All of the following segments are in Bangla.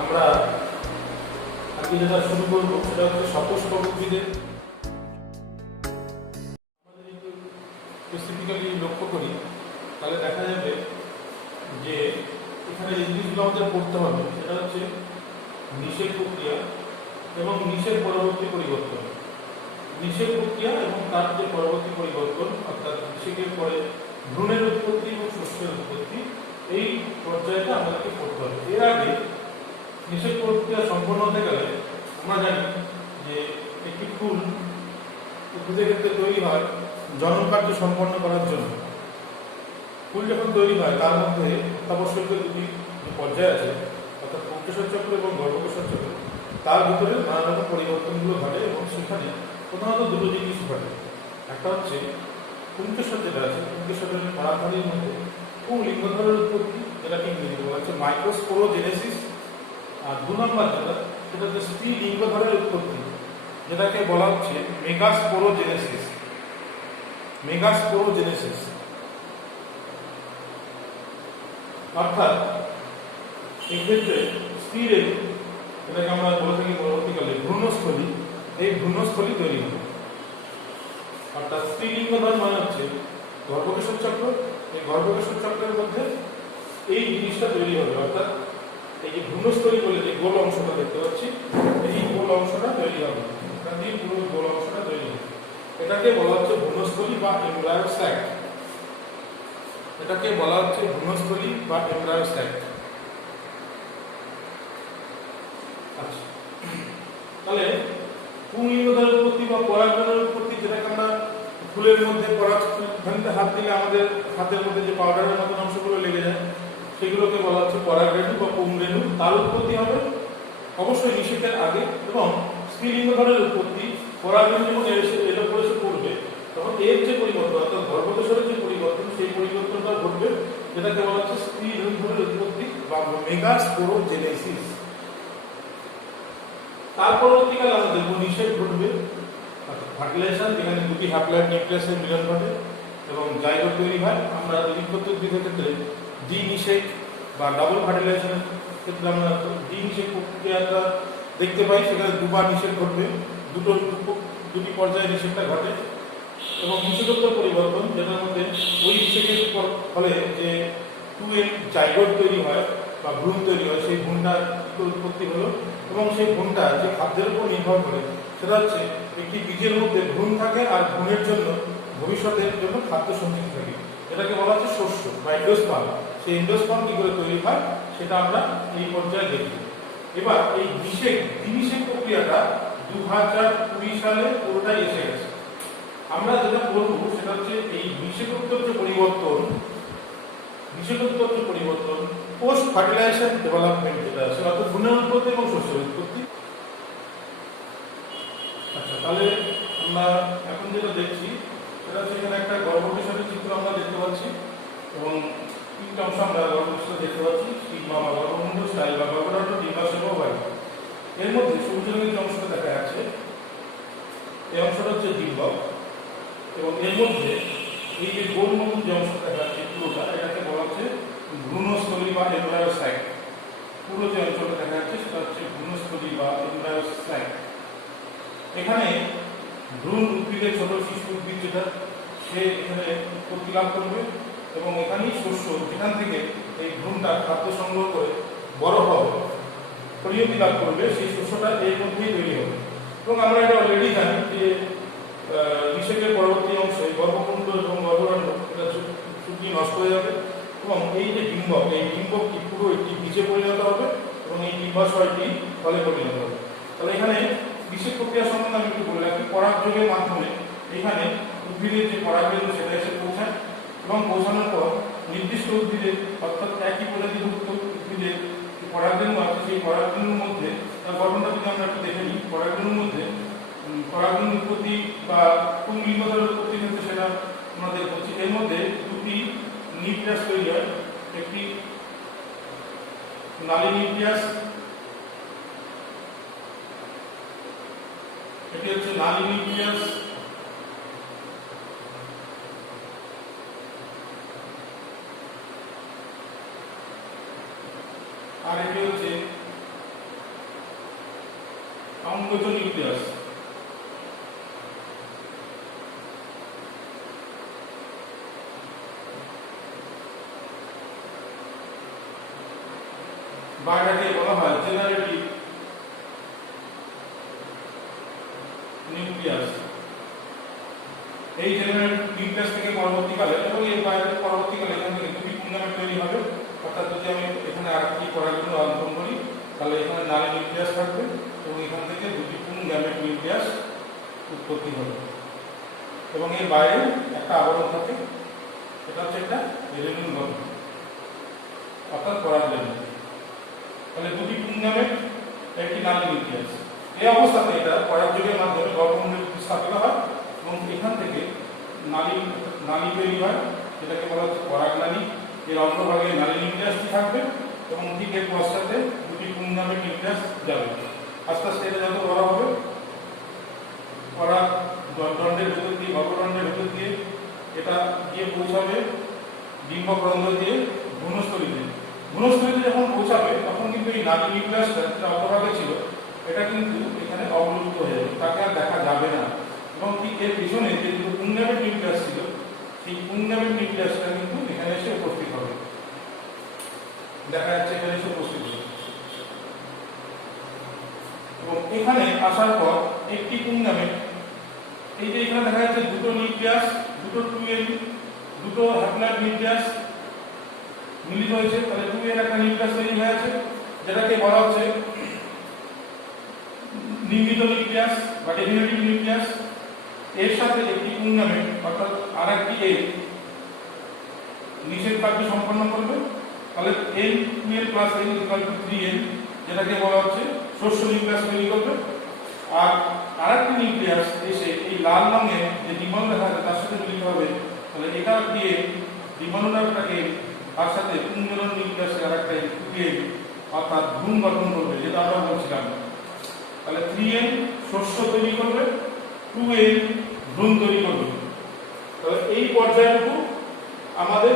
আমরা আজকে যেটা শুরু করবো সেটা হচ্ছে সপুষ্পক উদ্ভিদের। আমরা যদি স্পেসিফিক্যালি লক্ষ্য করি তাহলে দেখা যাবে যে এখানে যে জিনিসগুলো আমাদের পড়তে হবে সেটা হচ্ছে নিষেক প্রক্রিয়া এবং নিষেক পরবর্তী পরিবর্তন। নিষেক প্রক্রিয়া এবং তার যে পরবর্তী পরিবর্তন, অর্থাৎ নিষেকের পরে ভ্রূণের উৎপত্তি এবং শস্যের উৎপত্তি, এই পর্যায়টা আমাদেরকে পড়তে হবে। এর আগে নিষেক প্রক্রিয়া সম্পন্ন হতে গেলে আমরা জানি যে একটি ফুল উদ্ভিদের ক্ষেত্রে তৈরি হয় জননকার্য সম্পন্ন করার জন্য। ফুল যখন তৈরি হয় তার মধ্যে অত্যাবশ্যকীয় দুটি যে পর্যায় আছে, অর্থাৎ পুংকেশর চক্র এবং গর্ভকেশর চক্র, তার ভিতরে নানা রকম পরিবর্তনগুলো ঘটে এবং সেখানে প্রধানত দুটো জিনিস ঘটে। একটা হচ্ছে পুংকেশর যেটা আছে, পুংকেশরের পরাগধানীর মধ্যে পুংলিঙ্গধরের উৎপত্তি, যেটাকে ইংরেজিতে বলা হচ্ছে মাইক্রোস্পোরোজেনেসিস। আর 2 নম্বর সেটা হচ্ছে স্ত্রীলিঙ্গধরের উৎপত্তি, যেটাকে বলা হচ্ছে মেগাস্পোরোজেনেসিস। মেগাস্পোরোজেনেসিস অর্থাৎ এক্ষেত্রে স্ত্রীর, এটাকে আমরা বলে থাকি পরবর্তীকালে ভ্রূণস্থলী, এই ভ্রূণস্থলী তৈরি হবে। অর্থাৎ স্ত্রীলিঙ্গধর মানে হচ্ছে গর্ভকেশর চক্র, এই গর্ভকেশর চক্রের মধ্যে এই জিনিসটা তৈরি হবে। অর্থাৎ এই যে ভ্রূণস্থলী বলে যে গোল অংশটা দেখতে পাচ্ছি, এই গোল অংশটা তৈরি হবে, এখান দিয়ে পুরো গোল অংশটা তৈরি হবে। এটাকে বলা হচ্ছে ভ্রূণস্থলী বা এমব্রায়ো স্যাক। এটাকে বলা হচ্ছে ভ্রূণস্থলী বা এমব্রায়ো স্যাক। আচ্ছা, তাহলে পুংলিঙ্গধরের উৎপত্তি বা পরাগরের উৎপত্তি, যেটাকে আমরা ফুলের মধ্যে পরাগধানীতে হাত দিলে আমাদের হাতের মধ্যে যে পাউডারের মতন অংশগুলো লেগে যায়, সেগুলোকে বলা হচ্ছে পরাগরেণু বা পুংরেণু। তার উৎপত্তি হবে অবশ্যই নিষেকের আগে। এবং স্ত্রীলিঙ্গধরের উৎপত্তি পরাগরেণু যখন এটা পড়েছে পড়বে, তখন এর যে পরিবর্তন, অর্থাৎ গর্ভকেশরের যে পরিবর্তন, সেই পরিবর্তনটা ঘটবে, যেটাকে বলা হচ্ছে স্ত্রীলিঙ্গধরের উৎপত্তি বা মেগাস্পোরোজেনেসিস। তার পরবর্তীকালে আমরা দেখব নিষেক ঘটবে, ফার্টিলাইজেশন, যেখানে দুটি হ্যাপ্লয়েড নিউক্লিয়াসের মিলন ঘটে এবং জাইগোট তৈরি হয়। আমরা দ্বিবীজপত্রী উদ্ভিদের ক্ষেত্রে ডি নিষেক বা ডাবল ফার্টিলাইজেশনের ক্ষেত্রে আমরা ডি নিষেক প্রক্রিয়াটা দেখতে পাই। সেখানে দুবার নিষেক ঘটবে, দুটি পর্যায়ে নিষেকটা ঘটে। এবং নিষেকোত্তর পরিবর্তন, যেটার মধ্যে ওই নিষেকের ফলে যে 2N জাইগোট তৈরি হয় বা ভ্রূণ তৈরি হয়, সেই ভ্রূণটার উৎপত্তি হলো। এবং সেই ভ্রূণটা যে খাদ্যের উপর নির্ভর করে, সেটা হচ্ছে একটি বীজের মধ্যে ভ্রূণ থাকে আর ভ্রূণের জন্য ভবিষ্যতের জন্য খাদ্য সঞ্চিত থাকে, এটাকে বলা হচ্ছে শস্য বা এন্ডোস্পার্ম। সেই এন্ডোস্পার্ম কি করে তৈরি হয় সেটা আমরা এই পর্যায়ে দেখি। এবার এই দ্বিনিষেক প্রক্রিয়াটা 2020 সালে পুরোটাই এসে গেছে। আমরা যেটা বলবো সেটা হচ্ছে এই নিষেকোত্তর যে পরিবর্তন পোস্ট ফার্টিলাইজেশন ডেভেলপমেন্ট যেটা আছে, অর্থাৎ ভ্রূণের উৎপত্তি এবং শস্যের উৎপত্তি। আচ্ছা, তাহলে আমরা এখন যেটা দেখছি সেটা হচ্ছে এখানে একটা গর্ভকেশরের চিত্র আমরা দেখতে পাচ্ছি এবং তিনটা অংশ আমরা গর্ভকেশর দেখতে পাচ্ছি, স্টিগমা বা গর্ভমুণ্ড, স্টাইল বা গর্ভদণ্ড, ডিম্বাশয় বা ওভারি। এর মধ্যে সবুজ রঙের যে অংশটা দেখা যাচ্ছে, এই অংশটা হচ্ছে ডিম্বক। এবং এর মধ্যে এই যে গোল মতন যে অংশটা দেখা যাচ্ছে পুরোটা, এটাকে বলা হচ্ছে ভ্রূণস্থলী বা এমব্রায়ো স্যাক। পুরো যে অঞ্চলটা দেখা যাচ্ছে সেটা হচ্ছে ভ্রূণস্থলী বা এমব্রায়ো স্যাক। এখানে ভ্রূণ উদ্ভিদের ছোট শিশু উদ্ভিদ যেটা, সে এখানে উৎপত্তি লাভ করবে এবং এখানেই শস্য, যেখান থেকে এই ভ্রূণটা খাদ্য সংগ্রহ করে বড় হবে, পরিণতি লাভ করবে, সেই শস্যটা এর মধ্যেই তৈরি হবে। এবং আমরা এটা অলরেডি জানি যে নিষেকের পরবর্তী অংশে গর্ভকুণ্ড এবং গর্ভদণ্ড এটা শুকিয়ে নষ্ট হয়ে যাবে এবং এই যে ডিম্বক, এই ডিম্বকটি পুরো একটি বীজে পরিণত হবে এবং এই ডিম্বাশয়টি ফলে পরিণত হবে। তাহলে এখানে নিষেক প্রক্রিয়া সম্বন্ধে আমি একটু বলে রাখি। পরাগযোগের মাধ্যমে এখানে উদ্ভিদের যে পরাগরেণু সেটা এসে পৌঁছায় এবং পৌঁছানোর পর নির্দিষ্ট উদ্ভিদের, অর্থাৎ একই প্রজাতিভুক্ত উদ্ভিদের পরাগরেণু আছে, সেই পরাগরেণুর মধ্যে তার গঠনটা যদি আমরা একটু দেখে নিই, পরাগরেণুর মধ্যে পরাগরেণু উৎপত্তি বা পুংলিঙ্গধরের উৎপত্তি ক্ষেত্রে সেটা আমরা দেখছি। এর মধ্যে দুটি নিউক্লিয়াস তৈরি হয়, একটি নালী নিউক্লিয়াস, এটি হচ্ছে নালী নিউক্লিয়াস, আর এটি হচ্ছে অঙ্গজ নিউক্লিয়াস। বা এটাকে বলা হয় জেনারেটিভ নিউক্লিয়াস। এই জেনারেটিভ নিউক্লিয়াস থেকে পরবর্তীকালে এবং এর বাইরে পরবর্তীকালে এখান থেকে দুটি পুংগামেট তৈরি হবে। অর্থাৎ যদি আমি এখানে আরেকটি করার জন্য আলোচনা করি, তাহলে এখানে নালী নিউক্লিয়াস থাকবে এবং এখান থেকে দুটি পুংগামেট নিউক্লিয়াস উৎপত্তি হবে এবং এর বাইরে একটা আবরণ থাকে, এটা হচ্ছে একটা রেডিন গঠন অর্থাৎ পরাগরেণু। তাহলে দুটি পুংগামেট, একটি নালী নিউক্লিয়াস। এই অবস্থাতে এটা পরাগযোগের মাধ্যমে গর্ভমুণ্ডে প্রতিস্থাপিত হয় এবং এখান থেকে নালী তৈরি হয়, যেটাকে বলা হচ্ছে পরাগনালী। এর অগ্রভাগে নালী নিউক্লিয়াসটি থাকবে এবং ঠিক এর পশ্চাতে দুটি পুংগামেট নিউক্লিয়াস যাবে। আস্তে আস্তে এটা যত বড় হবে, পরাগদণ্ডের ভেতর দিয়ে, গর্ভদণ্ডের ভেতর দিয়ে এটা গিয়ে পৌঁছাবে ডিম্বকরন্ধ্র দিয়ে ভ্রূণস্থলীতে। ভ্রূণস্থলীতে যখন পৌঁছাবে তখন কিন্তু এই নালী নিউক্লিয়াসটা যেটা অগ্রভাগে ছিল, এটা কিন্তু এখানে অবলুপ্ত হয়ে যাবে, তাকে আর দেখা যাবে না। এবং ঠিক এর পিছনে যে দুটো পুংগামেট নিউক্লিয়াস ছিল, সেই পুংগামেট নিউক্লিয়াসটা কিন্তু এখানে এসে উপস্থিত হবে। দেখা যাচ্ছে এখানে এসে উপস্থিত হবে এবং এখানে আসার পর একটি পুংগামেট, এই যে এখানে দেখা যাচ্ছে দুটো নিউক্লিয়াস, দুটো 2n, দুটো হ্যাপ্লয়েড নিউক্লিয়াস মিলিত হয়েছে। তাহলে 2n একটা নিউক্লিয়াস তৈরি হয়েছে, যেটাকে বলা হচ্ছে নির্মিত নিউক্লিয়াস বা ডেফিনেটিভ নিউক্লিয়াস। এর সাথে একটি পুংগামেট অর্থাৎ আরেকটি এ নিষেধ কার্য সম্পন্ন করবে। তাহলে n 2n + n = 3n, যেটাকে বলা হচ্ছে শস্য নিউক্লিয়াস তৈরি করবে। আর আরেকটি নিউক্লিয়াস এসে এই লাল রঙের যে ডিম্বাণু দেখা যাচ্ছে তার সাথে মিলিত হবে। তাহলে এটা দিয়ে ডিম্বাণুটাকে তার সাথে পুংজনন নিউক্লিয়াসের আরেকটা 2n অর্থাৎ ভ্রূণ গঠন করবে, যেটা আমরা বলছিলাম। তাহলে 3n শস্য তৈরি করবে, 2n ভ্রূণ তৈরি করবে। তাহলে এই পর্যায়টুকু আমাদের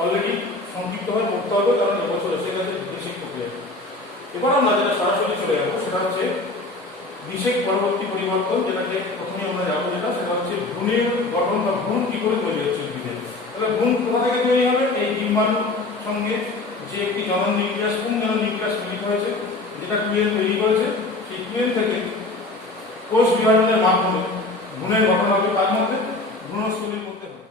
অলরেডি সংক্ষিপ্তভাবে পড়তে হবে, কারণ এবছর এসে গেছে বিশেষ প্রক্রিয়া। এবার আমরা যেটা সরাসরি চলে যাবো সেটা হচ্ছে বিশেষ পরবর্তী পরিবর্তন, যেটাকে প্রথমে আমরা যাবো, সেটা হচ্ছে ভ্রূণের গঠন বা ভ্রূণ কি করে তৈরি হচ্ছে। তাহলে ভ্রূণ কোথা থেকে তৈরি হবে? এই ডিম্বাণুর সঙ্গে যে একটি জনন নিউক্লিয়াস, পুংজনন নিউক্লিয়াস মিলিত হয়েছে, যেটা 2n তৈরি করেছে, সেই 2n থেকে কোষ বিভাজনের মাধ্যমে ভ্রূণের গঠন হবে, তার মধ্যে ভ্রূণস্থলীর মধ্যে হবে।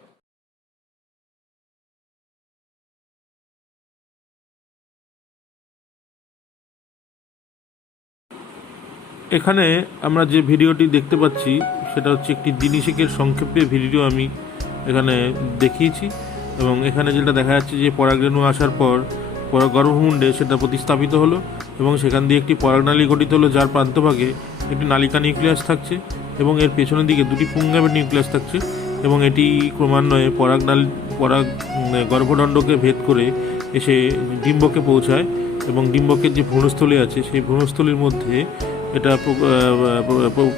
এখানে আমরা যে ভিডিওটি দেখতে পাচ্ছি সেটা হচ্ছে একটি দিনিশেকের সংক্ষেপে ভিডিও আমি এখানে দেখিয়েছি এবং এখানে যেটা দেখা যাচ্ছে যে পরাগরেণু আসার পর গর্ভমুণ্ডে সেটা প্রতিস্থাপিত হলো এবং সেখান দিয়ে একটি পরাগনালী গঠিত হলো, যার প্রান্তভাগে একটি নালিকা নিউক্লিয়াস থাকছে এবং এর পেছনের দিকে দুটি পুংগামেট নিউক্লিয়াস থাকছে এবং এটি ক্রমান্বয়ে গর্ভদণ্ডকে ভেদ করে এসে ডিম্বকে পৌঁছায় এবং ডিম্বকের যে ভ্রূণস্থলী আছে সেই ভ্রূণস্থলীর মধ্যে এটা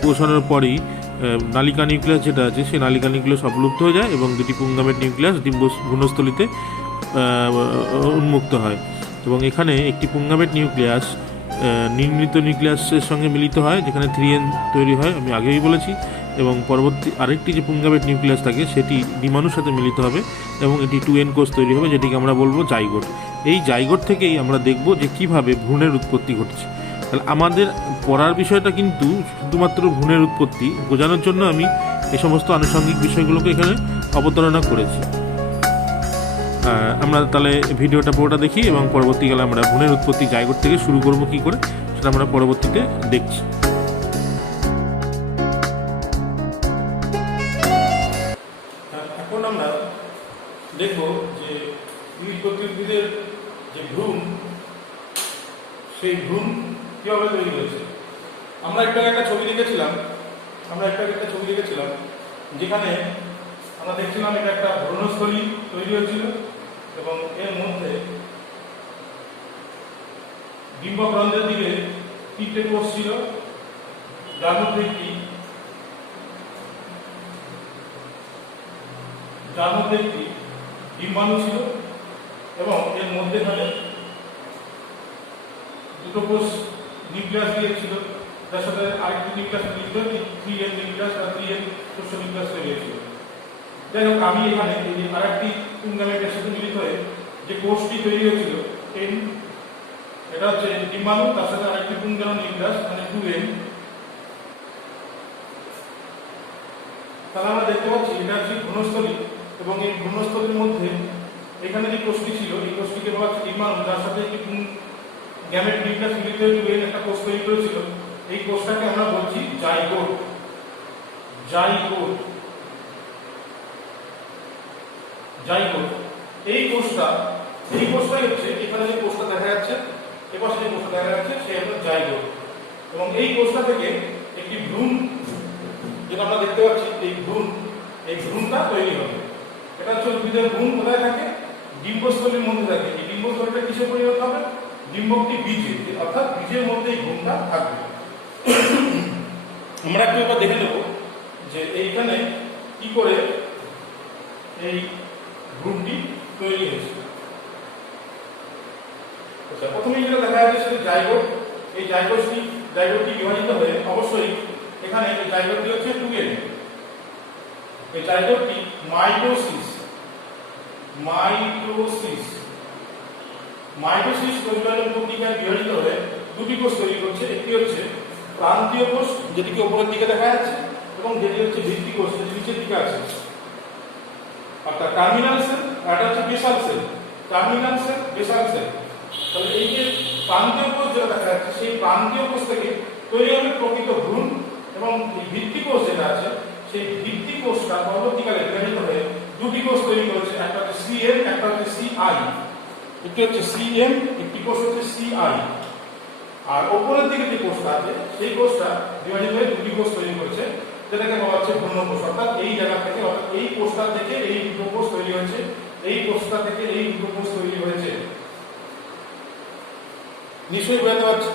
পৌঁছানোর পরই নালিকা নিউক্লিয়াস যেটা আছে সেই নালিকা নিউক্লিয়াস অবলুপ্ত হয়ে যায় এবং দুটি পুংগামেট নিউক্লিয়াস ভ্রূণস্থলীতে উন্মুক্ত হয় এবং এখানে একটি পুংগামেট নিউক্লিয়াস নির্মিত নিউক্লিয়াসের সঙ্গে মিলিত হয়, যেখানে 3n তৈরি হয়, আমি আগেই বলেছি। এবং পরবর্তী আরেকটি যে পুংগামেট নিউক্লিয়াস থাকে সেটি ডিম্বাণুর সাথে মিলিত হবে এবং এটি 2n কোষ তৈরি হবে, যেটিকে আমরা বলবো জাইগোট। এই জাইগোট থেকেই আমরা দেখব যে কিভাবে ভ্রূণের উৎপত্তি ঘটছে। তাহলে আমাদের পড়ার বিষয়টা কিন্তু শুধুমাত্র ভ্রূণের উৎপত্তি বোঝানোর জন্য আমি এই সমস্ত আনুষঙ্গিক বিষয়গুলোকে এখানে অবতারণা করেছি। আমরা তাহলে ভিডিওটা পুরোটা দেখি এবং পরবর্তীকালে আমরা ভ্রূণের উৎপত্তি জাইগোট থেকে শুরু করব কী করে সেটা আমরা পরবর্তীতে দেখছি। এখন আমরা দেখব যে উদ্ভিদের যে ভ্রূণ, সেই ভ্রূণ কিভাবে তৈরি হয়েছে। আমরা একটা ছবি দেখেছিলাম, যেখানে আমরা দেখছিলাম এটা একটা ভ্রূণস্থলী তৈরি হয়েছিল এবং এর মধ্যে ডিম্বকরন্ধ্রের দিকে 3টে কোষ ছিল, যার মধ্যে একটি ডিম্বাণু ছিল এবং এর মধ্যেখানে দুটো কোষ নিউক্লিয়াস দিয়েছিল যার সাথে আরেকটি নিউক্লিয়াস মিলিত হয়ে 3n নিউক্লিয়াস বা 3n কোষ নিউক্লিয়াস তৈরি হয়েছিল। যাই হোক, আমি এখানে এই যে আরেকটি পুংগামেটের সাথে মিলিত হয়ে যে কোষটি তৈরি হয়েছিল n, এটা হচ্ছে ডিম্বাণু, তার সাথে আরেকটি পুংজাণু নিউক্লিয়াস মানে 2n। তাহলে আমরা দেখতে পাচ্ছি এটা হচ্ছে ভ্রূণস্থলী, এবং এই ভ্রূণস্থলীর মধ্যে এখানে যে কোষটি ছিল এই কোষটিকে বলা হচ্ছে ডিম্বাণু, যার সাথে একটি গ্যামেট নিউক্লিয়াস মিলিত হয়ে 2n একটা কোষ তৈরি করেছিল। এই কোষটাকে আমরা বলছি জাইগোট। জাইগোট জাইগোট এই কোষটাই হচ্ছে এখানে যে কোষটা দেখা যাচ্ছে, এপাশে যে কোষটা দেখা যাচ্ছে সে হলো জাইগোট। এবং এই কোষটা থেকে একটি ভ্রূণ, যেটা আমরা দেখতে পাচ্ছি এই ভ্রূণটা তৈরি হবে। এটা হচ্ছে উদ্ভিদের ভ্রূণ কোথায় থাকে? ডিম্বস্থলীর মধ্যে থাকে। এই ডিম্বস্থলীটা কিসে পরিণত হবে? ডিম্বকটি বীজে, অর্থাৎ বীজের মধ্যে এই ভ্রূণটা থাকবে। আমরা একটু এবার দেখে নেব যে এইখানে কি করে এই ভ্রূণটি তৈরি হয়েছে। আচ্ছা, প্রথমেই যেটা দেখা যাচ্ছে সেটা জাইগোট। এই জাইগোটটি বিভাজিত হয়ে অবশ্যই এখানে এই জাইগোটটি হচ্ছে 2n। এই জাইগোটটি মাইটোসিস পরিবারের প্রক্রিয়ায় বিভাজিত হয়ে দুটি কোষ তৈরি করছে। একটি হচ্ছে প্রান্তীয় কোষ, যেটিকে উপরের দিকে দেখা যাচ্ছে, এবং যেটি হচ্ছে ভিত্তি কোষ, যেটি নিচের দিকে আছে, অর্থাৎ টার্মিনাল সেল, আর এটা হচ্ছে basal cell. Terminal cell, basal cell. তাহলে এই যে প্রান্তীয় কোষ যেটা দেখা যাচ্ছে, সেই প্রান্তীয় কোষ থেকে তৈরি হবে প্রকৃত ভ্রূণ, এবং এই ভিত্তি কোষ যেটা আছে সেই ভিত্তি কোষটা পরবর্তীকালে বিভাজিত হয়ে দুটি কোষ তৈরি করেছে, একটা হচ্ছে সিএম, একটা হচ্ছে সিআই। একটি হচ্ছে সিএম, একটি কোষ হচ্ছে সিআই। আর উপরের দিকে যে কোষটা আছে সেই কোষটা বিভাজিত হয়ে দুটি কোষ তৈরি করেছে, যেটাকে বলা হচ্ছে ভ্রূণকোষ। অর্থাৎ এই জায়গা থেকে, অর্থাৎ এই কোষটা থেকে এই দুটো কোষ তৈরি হয়েছে, এই কোষটা থেকে এই দুটো কোষ তৈরি হয়েছে। নিশ্চয়ই বুঝতে পারছি।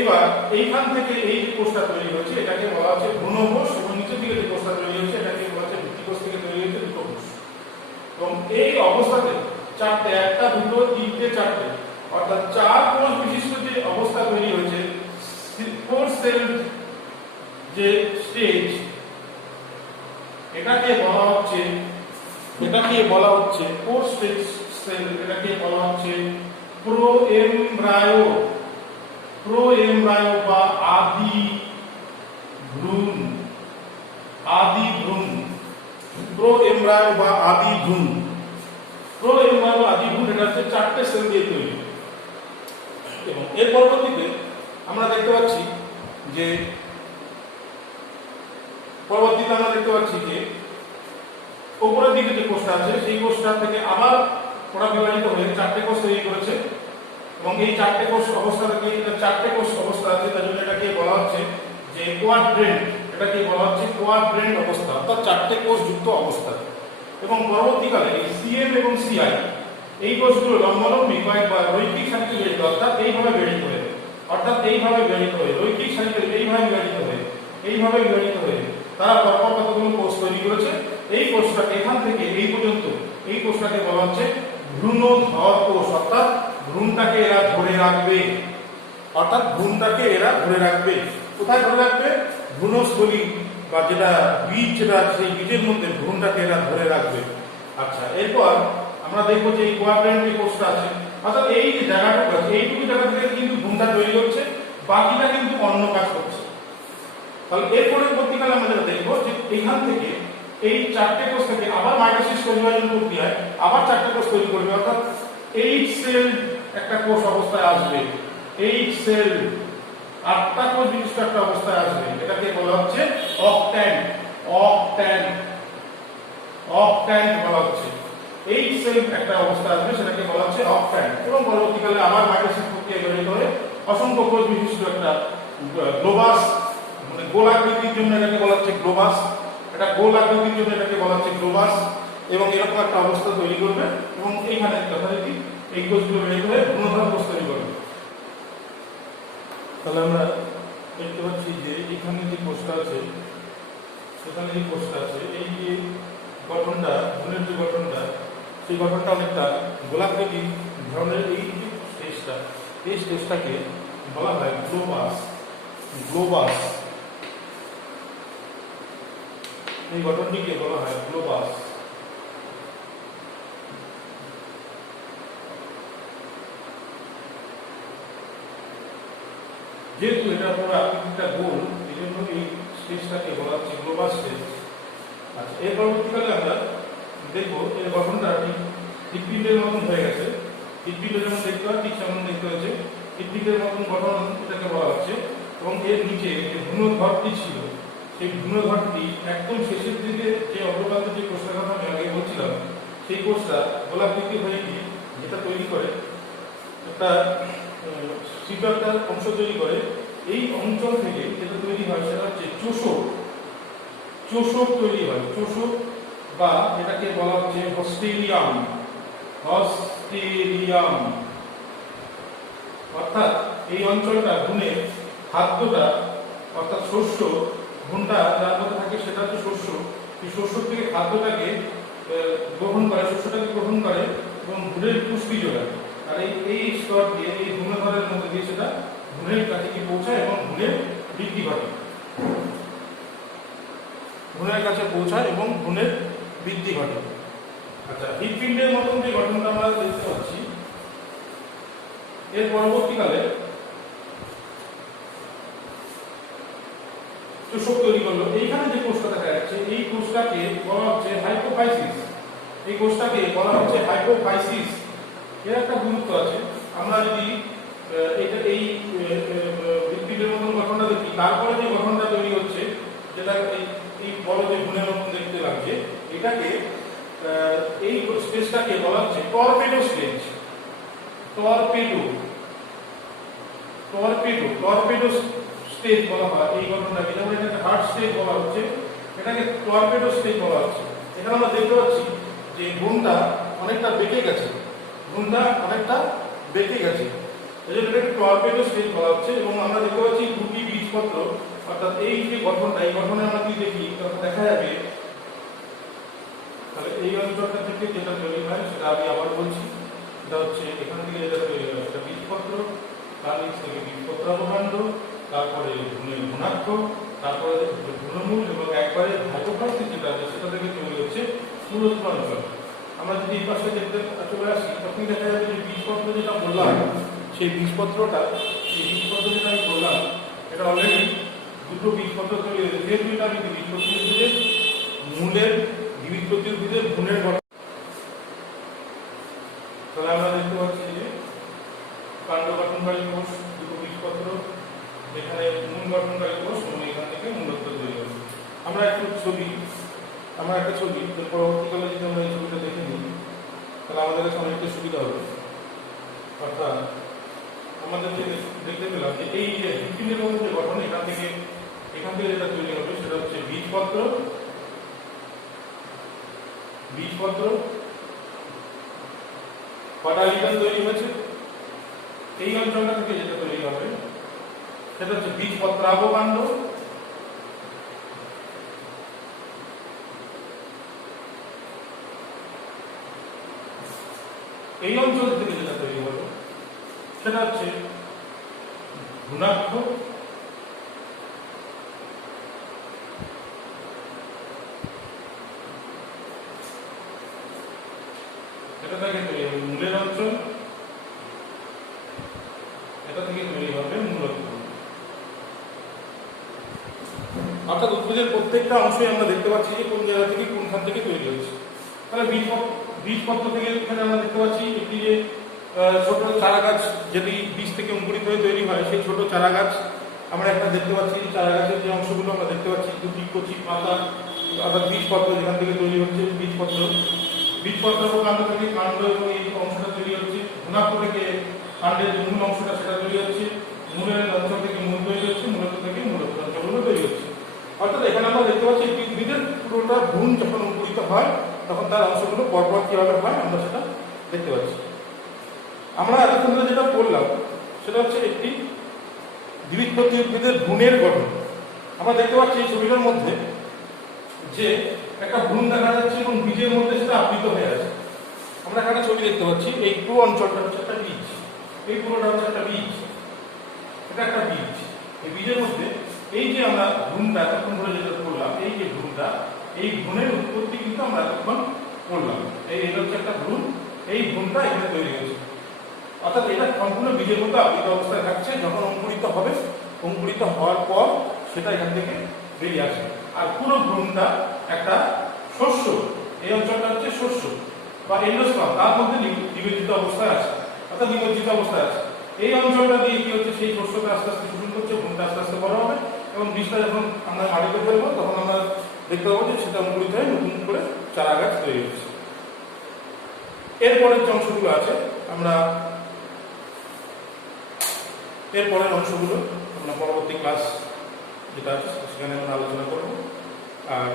এবার এইখান থেকে এই যে কোষটা তৈরি হয়েছে এটাকে বলা হচ্ছে ভ্রূণকোষ, এবং নিচের দিকে যে কোষটা তৈরি হয়েছে এটাকে বলা হচ্ছে ভিত্তি কোষ থেকে তৈরি হয়েছে দুটো কোষ। এবং এই অবস্থাতে চারটে, একটা, দুটো, তিনটে, চারটে, অর্থাৎ 4 কোষ বিশিষ্ট যে অবস্থা তৈরি হয়েছে, 4 সেল যে স্টেজ, এটাকে বলা হচ্ছে 4 স্টেজ সেল, এটাকে বলা হচ্ছে প্রোএমব্রায়ো বা আদি ভ্রূণ। প্রোএমব্রায়ো বা আদি ভ্রূণ। এটা হচ্ছে 4টে সেল দিয়ে তৈরি। এবং এর পরবর্তীতে আমরা দেখতে পাচ্ছি যে উপরের দিকে যে কোষটা আছে সেই কোষটা থেকে আবার ওরা বিভাজিত হয়ে 4টে কোষ তৈরি করেছে। এবং এই 4টে কোষ অবস্থা থেকে, এটা 4টে কোষ অবস্থা আছে, তার জন্য এটাকে বলা হচ্ছে যে কোয়াড্রেন্ট। এটাকে বলা হচ্ছে কোয়াড্রেন্ট অবস্থা, অর্থাৎ 4টে কোষ যুক্ত অবস্থা। এবং পরবর্তীকালে এই সিএম এবং সিআই এই কোষগুলো লম্বালম্বি কয়েকবার রৈখিক সারিতে বেড়িত, অর্থাৎ এইভাবে বেড়িত হয়ে রৈখিক সারিতে এইভাবে বিভাজিত হয়ে তারা পরপর কতগুলো কোষ তৈরি করেছে। এই কোষটাকে এখান থেকে এই পর্যন্ত এই কোষটাকে বলা হচ্ছে ভ্রূণধর কোষ, অর্থাৎ ভ্রূণটাকে এরা ধরে রাখবে। কোথায় ধরে রাখবে? ভ্রূণস্থলী বা যেটা বীজ, যেটা সেই বীজের মধ্যে ভ্রূণটাকে এরা ধরে রাখবে। আচ্ছা, এরপর আমরা দেখবো যে এই কোয়াড্রেন্ট যে কোষটা আছে, অর্থাৎ এই যে জায়গাটুকু আছে এইটুকু জায়গা থেকে কিন্তু ভ্রূণটা তৈরি হচ্ছে, বাকিটা কিন্তু অন্য কাজ করছে। তাহলে এর পরবর্তীকালে আমরা যেটা দেখবো যে এখান থেকে এই 4টে কোষ থেকে আবার মাইটোসিস পরিবর্তন প্রক্রিয়ায় আবার 4টে কোষ তৈরি করবে, অর্থাৎ 8 সেল একটা কোষ অবস্থায় আসবে। 8 সেল 8টা কোষ বিশিষ্ট একটা অবস্থায় আসবে। এটাকে বলা হচ্ছে অকট্যান্ট বলা হচ্ছে। 8 সেল একটা অবস্থা আসবে, সেটাকে বলা হচ্ছে অকট্যান্ট। এবং পরবর্তীকালে আবার মাইটোসিস প্রক্রিয়া বিভাজিত হয়ে অসংখ্য কোষ বিশিষ্ট একটা গ্লোবাস, মানে গোল আকৃতির জন্য এটাকে বলা হচ্ছে গ্লোবাস। এটা গোল আকৃতির জন্য এটাকে বলা হচ্ছে গ্লোবাস। এবং এরকম একটা অবস্থা তৈরি করবে, এবং এইখানে যথারীতি এই কোষগুলো বের হয়ে ভ্রূণধর কোষ তৈরি করবে। তাহলে আমরা দেখতে পাচ্ছি যে এখানে যে কোষটা আছে, এই যে গঠনটা, ভ্রূণের যে গঠনটা, সেই গঠনটা অনেকটা গোলাকৃতি ধরনের। এই স্টেজটাকে বলা হয় গ্লোবাস। গ্লোবাস। এই গঠনটিকে বলা হয় গ্লোবাস। যেহেতু এটা পুরো আকৃতিটা গোল, এই জন্য এই স্টেজটাকে বলা হচ্ছে গ্লোবাস স্টেজ। আচ্ছা, এর পরবর্তীকালে আমরা দেখবো এর গঠনটা ঠিক হৃৎপিণ্ডের মতন হয়ে গেছে। হৃৎপিণ্ড যেমন দেখতে হয় ঠিক সেমন দেখতে হয়েছে, হৃৎপিণ্ডের মতন গঠন এটাকে বলা হচ্ছে। এবং এর নিচে যে ভ্রূণঘরটি ছিল, সেই ভ্রূণঘরটি একদম শেষের দিকে যে অগ্রপ্রান্তে যে কোষটার কথা আমি আগে বলছিলাম, সেই কোষটা গোলাকৃতি হয়ে গিয়ে যেটা তৈরি করে একটা একটা অংশ তৈরি করে। এই অঞ্চল থেকে যেটা তৈরি হয় সেটা হচ্ছে চোষক। চোষক তৈরি হয়, চোষক, বা এটাকে বলা হচ্ছে হস্টেরিয়াম। হস্টেরিয়াম অর্থাৎ এই অঞ্চলটা ভ্রূণের খাদ্যটা, অর্থাৎ শস্য, ভ্রূণটা যার মধ্যে থাকে সেটা হচ্ছে শস্য। এই শস্য থেকে খাদ্যটাকে গ্রহণ করে, শস্যটাকে গ্রহণ করে এবং ভ্রূণের পুষ্টি যোগায়। আর এই স্তর দিয়ে, এই ভ্রূণাধারের মধ্যে দিয়ে সেটা ভ্রূণের কাছে গিয়ে পৌঁছায় এবং ভ্রূণের বৃদ্ধি ঘটে। ভ্রূণের কাছে পৌঁছায় এবং ভ্রূণের বৃদ্ধি ঘটে। আচ্ছা, হৃৎপিণ্ডের মতন যে গঠনটা আমরা দেখতে পাচ্ছি, এর পরবর্তীকালে চোষক তৈরি করলো। এইখানে যে কোষটা দেখা যাচ্ছে, এই কোষটাকে বলা হচ্ছে হাইপোফাইসিস। এই কোষটাকে বলা হচ্ছে হাইপোফাইসিস। এর একটা গুরুত্ব আছে। আমরা যদি এটা এই হৃৎপিণ্ডের মতন গঠনটা দেখি, তারপরে যে গঠনটা তৈরি হচ্ছে, যেটা এই বড় যে ভ্রূণের মতন দেখতে লাগছে, এটাকে এই স্টেজটাকে বলা হচ্ছে torpedo stage. Torpedo torpedo torpedo stage বলা হয় এই গঠনটাকে। যেমন এটাকে হার্ট স্টেজ বলা হচ্ছে, এটাকে টর্পেডো স্টেজ বলা হচ্ছে। এখানে আমরা দেখতে পাচ্ছি যে ভ্রূণটা অনেকটা বেঁকে গেছে, ভ্রূণটা অনেকটা বেঁকে গেছে, এই জন্য এটাকে টর্পেডো স্টেজ বলা হচ্ছে। এবং আমরা দেখতে পাচ্ছি দুটি বীজপত্র, অর্থাৎ এই যে গঠনটা, এই গঠনে আমরা যদি দেখি তখন দেখা যাবে, তাহলে এই অঞ্চলটা থেকে যেটা তৈরি হয় সেটা আমি আবার বলছি, সেটা হচ্ছে এখান থেকে যেটা তৈরি হয় সেটা বীজপত্র, তার নিচ থেকে বীজপত্রাবকাণ্ড, তারপরে ভ্রূণের ভ্রূণাক্ষ, তারপরে ভ্রূণমূল, এবং একবারে হাইপোফাইসিস যেটা আছে সেটা থেকে তৈরি হচ্ছে মূলত্ব অঞ্চল। আমরা যদি এই পাশে দেখতে চলে আসি, তখন দেখা যাবে যে বীজপত্র যেটা বললাম, সেই বীজপত্রটা, এই বীজপত্র যেটা আমি বললাম, এটা অলরেডি দুটো বীজপত্র তৈরি হয়েছে। যেহেতু এটা আমি বীজপত্র উদ্ভিদের মূলের দ্বিবীজপত্রী উদ্ভিদের ভ্রূণের গঠন, তাহলে আমরা দেখতে পাচ্ছি যে কাণ্ড গঠনকারী কোষ, দুটো বীজপত্র, এখানে মূল গঠনকারী কোষ, এবং এখান থেকে মূলত্ব তৈরি হবে। আমরা একটা ছবি পরবর্তীকালে যদি আমরা এই ছবিটা দেখে নিই, তাহলে আমাদের কাছে অনেকটা সুবিধা হবে। অর্থাৎ আমাদের যে দেখতে পেলাম যে এই যে হৃৎপিণ্ডের মধ্যে যে গঠন, এখান থেকে যেটা তৈরি হবে সেটা হচ্ছে বীজপত্র, পাটালিকান তৈরি হয়েছে। এই অঞ্চলটা থেকে যেটা তৈরি হবে সেটা হচ্ছে বীজপত্রাবকাণ্ড, এই অঞ্চল থেকে যেটা তৈরি হবে সেটা হচ্ছে ভ্রূণাক্ষ, এটা থেকে তৈরি হবে মূলের অঞ্চল, এটা থেকে তৈরি হবে মূলত্ব। অর্থাৎ উদ্ভিদের প্রত্যেকটা অংশই আমরা দেখতে পাচ্ছি যে কোন জায়গা থেকে কোনখান থেকে তৈরি হচ্ছে। তাহলে বীজপত্র থেকে এখানে আমরা দেখতে পাচ্ছি একটি যে ছোট চারা গাছ, যেটি বীজ থেকে অঙ্কুরিত হয়ে তৈরি হয়, সেই ছোট চারা গাছ আমরা একটা দেখতে পাচ্ছি। চারা গাছের যে অংশগুলো আমরা দেখতে পাচ্ছি, দুটি কচি পাতা, অর্থাৎ বীজপত্র যেখান থেকে তৈরি হচ্ছে বীজপত্র কাণ্ড থেকে কাণ্ড, এবং এই অংশটা তৈরি হচ্ছে। ভ্রূণাক্ষ থেকে কাণ্ডের যে মূল অংশটা সেটা তৈরি হচ্ছে। মূলের অঞ্চল থেকে মূল তৈরি হচ্ছে, মূলত থেকে মূলত অঞ্চলগুলো তৈরি হচ্ছে। অর্থাৎ এখানে আমরা দেখতে পাচ্ছি একটি উদ্ভিদের পুরোটা ভ্রূণ যখন অঙ্কুরিত হয়, তখন তার অংশগুলো পরপর কিভাবে হয় আমরা সেটা দেখতে পাচ্ছি। আমরা এতক্ষণ ধরে যেটা পড়লাম সেটা হচ্ছে একটি দ্বিবীজপত্রী উদ্ভিদের ভ্রূণের গঠন। আমরা দেখতে পাচ্ছি এই ছবিটার মধ্যে যে একটা ভ্রূণ দেখা যাচ্ছে এবং বীজের মধ্যে সেটা আবৃত হয়ে আছে। আমরা একটা ছবি দেখতে পাচ্ছি, এই পুরো অঞ্চলটা হচ্ছে একটা বীজ, এই পুরোটা হচ্ছে একটা বীজ, এটা একটা বীজ। এই বীজের মধ্যে এই যে আমরা ভ্রূণটা এতক্ষণ ধরে যেটা করলাম, এই যে ভ্রূণটা, এই ভ্রূণের উৎপত্তি কিন্তু আমরা এতক্ষণ করলাম। এটা হচ্ছে একটা ভ্রূণ, এই ভ্রূণটা এখানে তৈরি হয়েছে, অর্থাৎ এটা সম্পূর্ণ বীজের মধ্যে আবৃত অবস্থায় থাকছে। যখন অঙ্কুরিত হবে, অঙ্কুরিত হওয়ার পর সেটা এখান থেকে বেরিয়ে আসে। আর পুরো ভ্রূণটা একটা শস্য, এই অঞ্চলটা হচ্ছে শস্য বা এন্ডোস্পার্ম, তার মধ্যে নিবেদিত অবস্থায় আছে, অর্থাৎ নিমজ্জিত অবস্থায় আছে। এই অঞ্চলটা দিয়ে কি হচ্ছে, সেই শস্যটা আস্তে আস্তে শোষণ করছে, ভ্রূণটা আস্তে আস্তে বড় হবে এবং বীজটা যখন আমরা মাটিতে ফেলবো তখন আমরা দেখতে পাবো যে সেটা অঙ্কুরিত হয়ে নতুন করে চারা গাছ তৈরি হচ্ছে। এরপরের যে অংশগুলো আছে, আমরা এরপরের অংশগুলো আমরা পরবর্তী ক্লাস যেটা আছে সেখানে আমরা আলোচনা করব। আর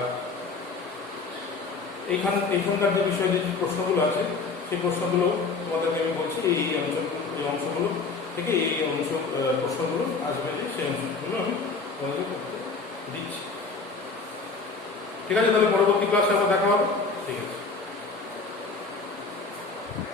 এইখানকার যে বিষয়ে যে প্রশ্নগুলো আছে সেই প্রশ্নগুলো তোমাদেরকে আমি বলছি, এই অংশগুলো থেকে এই প্রশ্নগুলো আসবে, যে সেই অংশগুলো আমি তোমাদেরকে করতে দিচ্ছি। ঠিক আছে, তাহলে পরবর্তী ক্লাসে আবার দেখা হবে।